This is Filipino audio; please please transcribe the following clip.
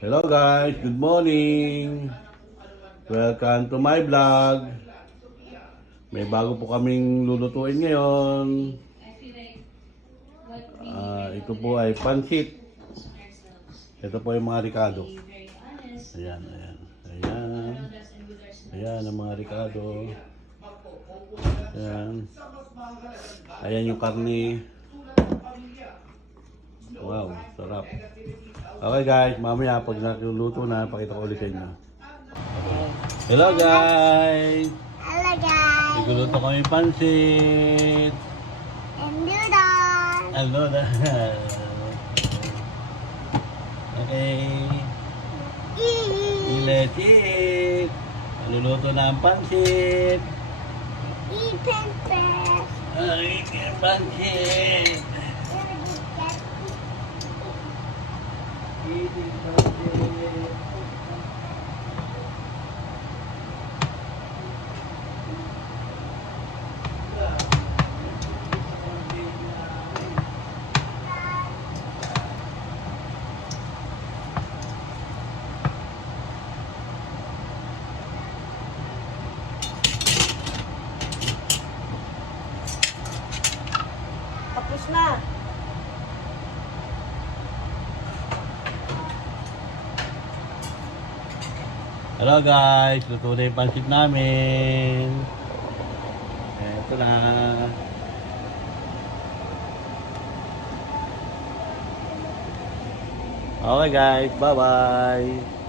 Hello guys, good morning. Welcome to my vlog. May bago po kaming lulutuin ngayon. Ito po ay pansit. Ito po yung mga ricado. Ayan, ayan. Ayan. Ayan ang mga ricado. Ayan. Ayan yung karne. Wow, sarap. Okay guys, mamaya pag nagluluto na, pakita ko ulit sa inyo. Hello guys! Hello guys! Nagluluto kami pansit! And noodles! And noodles! Okay. Let's eat! Nagluluto na ang pansit! Eat princess! Eat yung pansit! Eat yung pansit! Tapos na. Hello guys, luto na yung pansit namin. Ito na. Okay guys, bye bye.